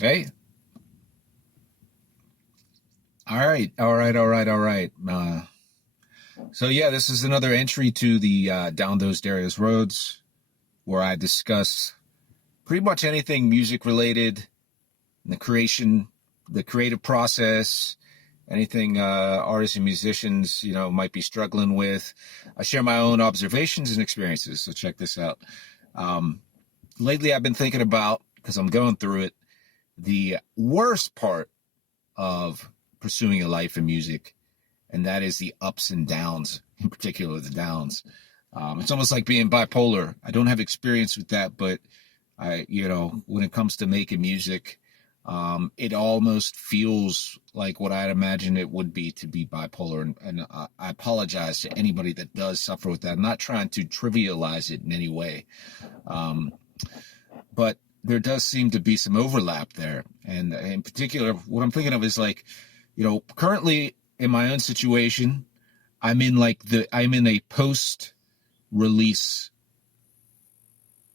Hey, all right. So yeah, this is another entry to the Down Those Dereos Roads, where I discuss pretty much anything music related, the creative process, anything artists and musicians, might be struggling with. I share my own observations and experiences. So check this out. Um, Lately, I've been thinking about, because I'm going through it, the worst part of pursuing a life in music, and that is the ups and downs, in particular the downs. It's almost like being bipolar. I don't have experience with that, but when it comes to making music, it almost feels like what I'd imagine it would be to be bipolar. And I apologize to anybody that does suffer with that. I'm not trying to trivialize it in any way. But there does seem to be some overlap there. And in particular, what I'm thinking of is like, currently in my own situation, I'm in a post release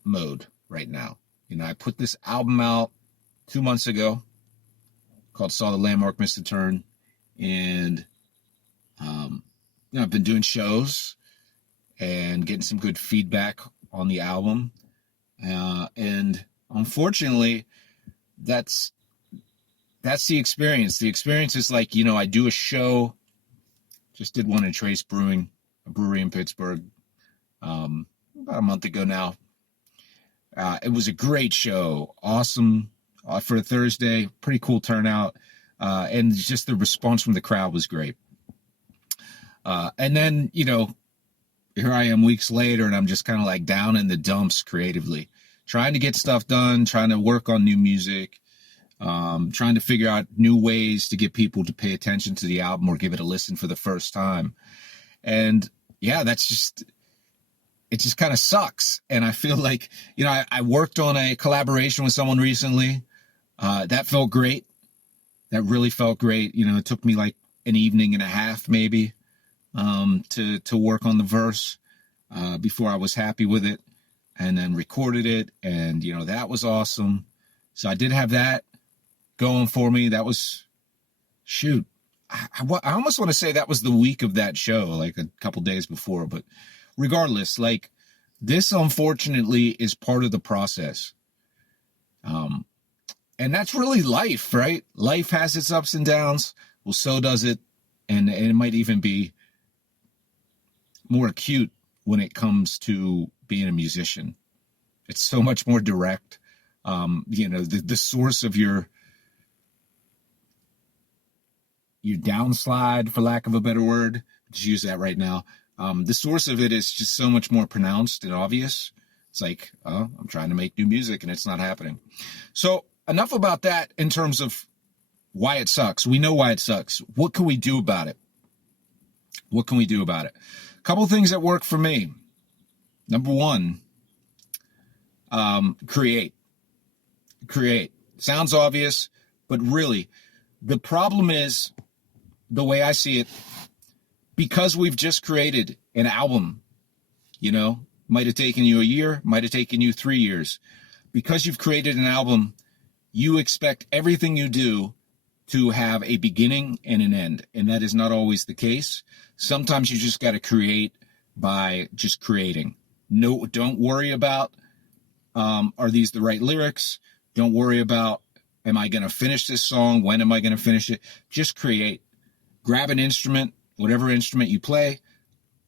mode right now. I put this album out 2 months ago called Saw the Landmark Missed a Turn. And, I've been doing shows and getting some good feedback on the album. And unfortunately, that's the experience. The experience is like, I do a show, just did one in Trace Brewing, a brewery in Pittsburgh, about a month ago now. It was a great show. Awesome for a Thursday, pretty cool turnout. And just the response from the crowd was great. And then, here I am weeks later, and I'm just kind of like down in the dumps creatively, trying to get stuff done, trying to work on new music, trying to figure out new ways to get people to pay attention to the album or give it a listen for the first time. And yeah, it just kind of sucks. And I feel like, I worked on a collaboration with someone recently. That felt great. That really felt great. It took me like an evening and a half, maybe, to work on the verse, before I was happy with it, and then recorded it. And, that was awesome. So I did have that going for me. That was, shoot, I almost want to say that was the week of that show, like a couple days before. But regardless, like, this unfortunately is part of the process. And that's really life, right? Life has its ups and downs. Well, so does it. And it might even be more acute when it comes to being a musician. It's so much more direct. The source of your downslide, for lack of a better word, just use that right now. The source of it is just so much more pronounced and obvious. It's like, oh, I'm trying to make new music and it's not happening. So enough about that in terms of why it sucks. We know why it sucks. What can we do about it? A couple things that work for me. Number one, create. Sounds obvious, but really, the problem is, the way I see it, because we've just created an album, might have taken you a year, might have taken you 3 years. Because you've created an album, you expect everything you do to have a beginning and an end. And that is not always the case. Sometimes you just got to create by just creating. No, don't worry about, are these the right lyrics? Don't worry about, am I going to finish this song? When am I going to finish it? Just create. Grab an instrument, whatever instrument you play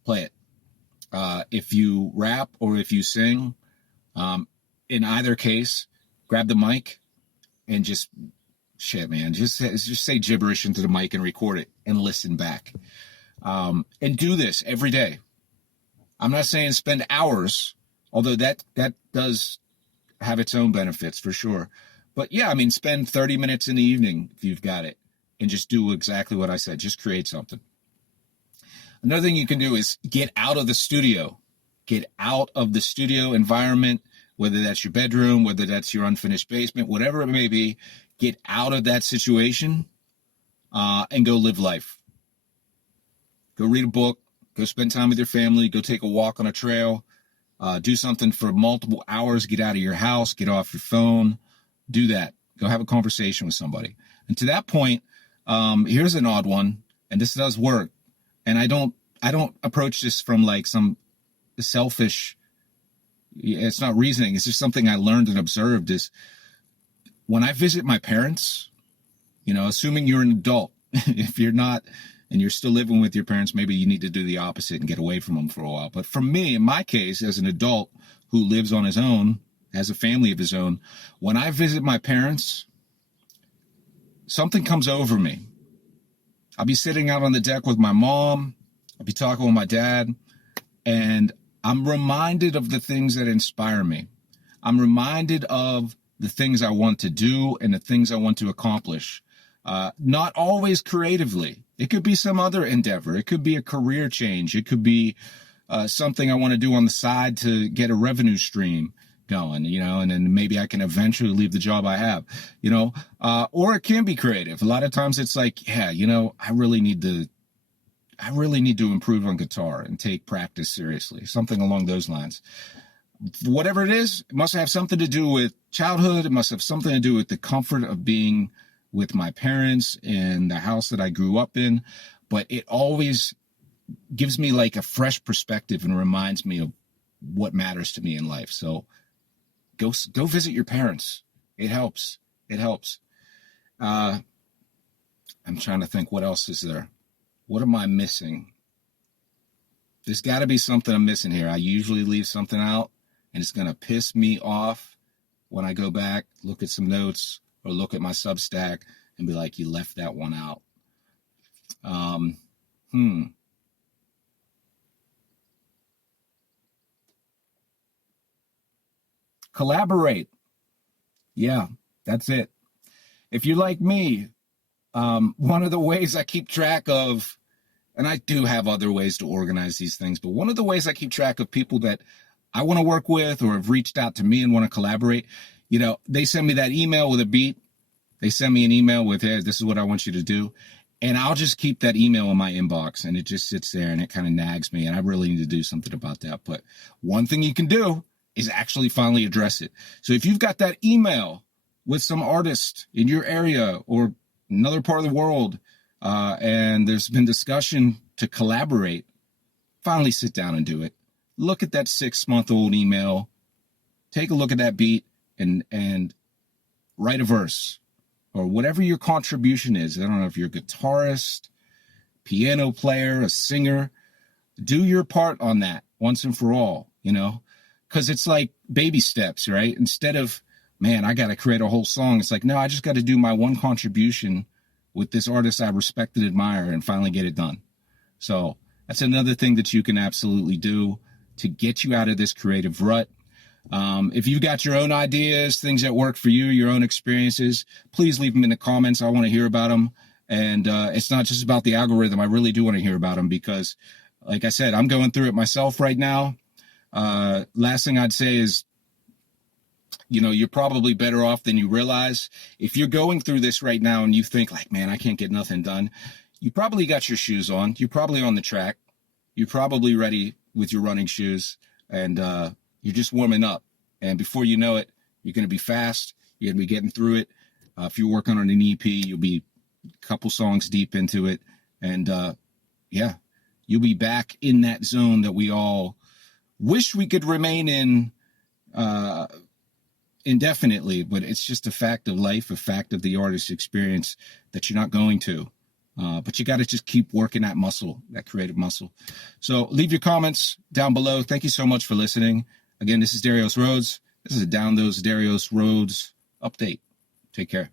it. If you rap or if you sing, in either case, grab the mic and just say gibberish into the mic and record it and listen back. And do this every day. I'm not saying spend hours, although that does have its own benefits for sure. But yeah, spend 30 minutes in the evening if you've got it, and just do exactly what I said. Just create something. Another thing you can do is get out of the studio. Get out of the studio environment, whether that's your bedroom, whether that's your unfinished basement, whatever it may be. Get out of that situation, and go live life. Go read a book. Go spend time with your family. Go take a walk on a trail. Do something for multiple hours. Get out of your house. Get off your phone. Do that. Go have a conversation with somebody. And to that point, here's an odd one, and this does work. And I don't approach this from like some selfish, it's not reasoning. It's just something I learned and observed is when I visit my parents, you know, assuming you're an adult, if you're not, and you're still living with your parents, maybe you need to do the opposite and get away from them for a while. But for me, in my case, as an adult who lives on his own, has a family of his own, when I visit my parents, something comes over me. I'll be sitting out on the deck with my mom. I'll be talking with my dad. And I'm reminded of the things that inspire me. I'm reminded of the things I want to do and the things I want to accomplish. Not always creatively. It could be some other endeavor. It could be a career change. It could be something I want to do on the side to get a revenue stream going, you know, and then maybe I can eventually leave the job I have, you know, or it can be creative. A lot of times it's like, yeah, you know, I really need to improve on guitar and take practice seriously, something along those lines. Whatever it is, it must have something to do with childhood. It must have something to do with the comfort of being with my parents in the house that I grew up in. But it always gives me like a fresh perspective and reminds me of what matters to me in life. So go visit your parents. It helps. It helps. I'm trying to think, what else is there? What am I missing? There's got to be something I'm missing here. I usually leave something out, and it's going to piss me off when I go back, look at some notes, or look at my Substack and be like, you left that one out. Collaborate. Yeah, that's it. If you're like me, one of the ways I keep track of, and I do have other ways to organize these things, but one of the ways I keep track of people that I want to work with or have reached out to me and want to collaborate, you know, they send me that email with a beat. They send me an email with, hey, this is what I want you to do. And I'll just keep that email in my inbox, and it just sits there and it kind of nags me. And I really need to do something about that. But one thing you can do is actually finally address it. So if you've got that email with some artist in your area or another part of the world, and there's been discussion to collaborate, finally sit down and do it. Look at that 6-month-old email, take a look at that beat, and write a verse or whatever your contribution is. I don't know if you're a guitarist, piano player, a singer. Do your part on that once and for all, you know, because it's like baby steps, right? Instead of, man, I got to create a whole song. It's like, no, I just got to do my one contribution with this artist I respect and admire and finally get it done. So that's another thing that you can absolutely do to get you out of this creative rut. If you've got your own ideas, things that work for you, your own experiences, please leave them in the comments. I want to hear about them. And it's not just about the algorithm. I really do want to hear about them because, like I said, I'm going through it myself right now. Last thing I'd say is, you know, you're probably better off than you realize. If you're going through this right now and you think like, man, I can't get nothing done, you probably got your shoes on. You're probably on the track. You're probably ready with your running shoes, and you're just warming up. And before you know it, you're going to be fast. You're going to be getting through it. If you're working on an EP, you'll be a couple songs deep into it. And yeah, you'll be back in that zone that we all wish we could remain in indefinitely, but it's just a fact of life, a fact of the artist's experience that you're not going to. But you got to just keep working that muscle, that creative muscle. So leave your comments down below. Thank you so much for listening. Again, this is Dereos Roads. This is a Down Those Dereos Roads update. Take care.